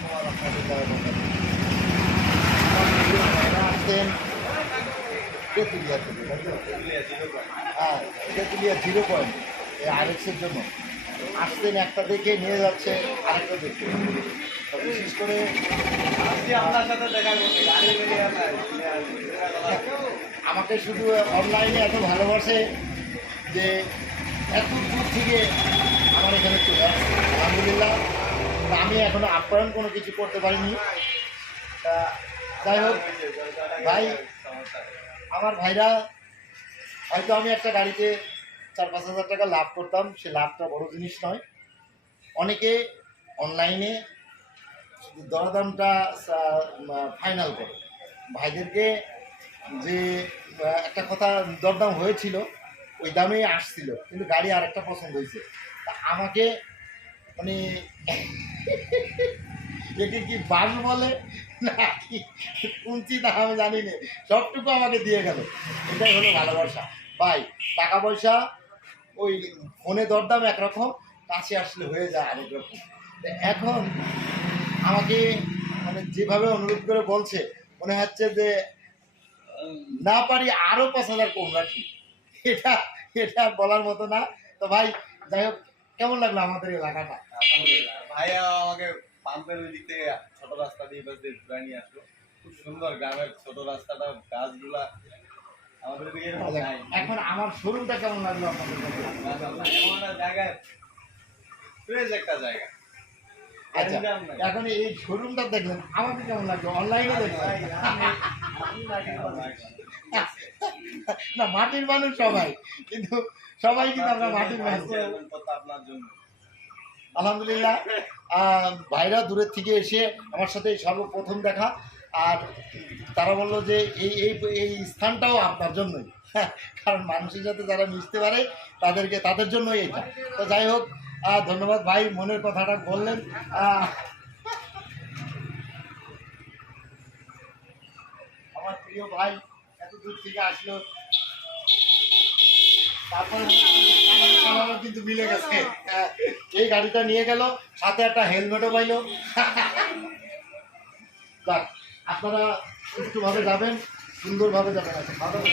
ধন্যবাদ আপনাদের আসতেন তেঁতুলিয়া থেকে, হ্যাঁ তেঁতুলিয়া 0 পয়েন্ট এই আরএক্সের জন্য আসতেন, একটা দেখে নিয়ে যাচ্ছে আরেকটা দেখে। বিশেষ করে আপনার সাথে দেখা করতে আমাকে শুধু অনলাইনে এত ভালোবাসে যে এত দূর থেকে আমার এখানে চলে আসছে। আলহামদুলিল্লাহ, আমি এখনো আপ্যায়ন কোনো কিছু করতে পারিনি। তা যাই হোক ভাই, আমার ভাইরা হয়তো আমি একটা গাড়িতে 4-5 হাজার টাকা লাভ করতাম, সে লাভটা বড় জিনিস নয়। অনেকে অনলাইনে শুধু দরদামটা ফাইনাল করে। ভাইদেরকে যে একটা কথা দরদাম হয়েছিল ওই দামেই আসছিল, কিন্তু গাড়ি আরেকটা পছন্দ হয়েছে। তা আমাকে মানে একে কি বাস বলে না কি কুঞ্চি তা আমি জানি না, সবটুকু আমাকে দিয়ে গেল। এটাই হলো ভালোবাসা ভাই। টাকা পয়সা ওই ফোনে দরদাম একরকম, কাছে আসলে হয়ে যায় আরেক রকম। এখন আমাকে মানে যেভাবে অনুরোধ করে বলছে, মনে হচ্ছে যে না পারি আরও 5,000 কম রাখি। এটা এটা বলার মতো না। তো ভাই যাই হোক, কেমন লাগলো আমাদের এলাকাটা? ভাইয়া আমাকে পাম্পের ওই দিক থেকে ছোট রাস্তা দিয়ে বাস দিয়ে ঘুরে নিয়ে আসলো। খুব সুন্দর গ্রামের ছোট রাস্তাটা, গাছগুলা আমাদের দিকে এরকম নাই। এখন আমার শোরুমটা কেমন লাগলো আপনাদের কাছে? এমন একটা জায়গায় ফ্রেশ একটা জায়গা। আচ্ছা, এখন এই শোরুমটা দেখলেন, আমাকে কেমন লাগলো? অনলাইনে দেখলেন না, মাটির মানুষ সবাই, কিন্তু সবাই কিন্তু আমরা মাটির মানুষ। আপনার জন্য আলহামদুলিল্লাহ, ভাইরা দূরের থেকে এসে আমার সাথে সর্বপ্রথম দেখা, আর তারা বললো যে এই এই এই স্থানটাও আপনার জন্যই, কারণ মানুষের সাথে যারা মিশতে পারে তাদের জন্যই এটা। তো যাই হোক, ধন্যবাদ ভাই, মনের কথাটা বললেন। আমার প্রিয় ভাই এত দূর থেকে আসলো, তারপরে কিন্তু মিলে গেছে। এই গাড়িটা নিয়ে গেল, সাথে একটা হেলমেটও পাইল। আপনারা সুষ্ঠুভাবে যাবেন, সুন্দরভাবে যাবেন। আচ্ছা, খাওয়া দাওয়া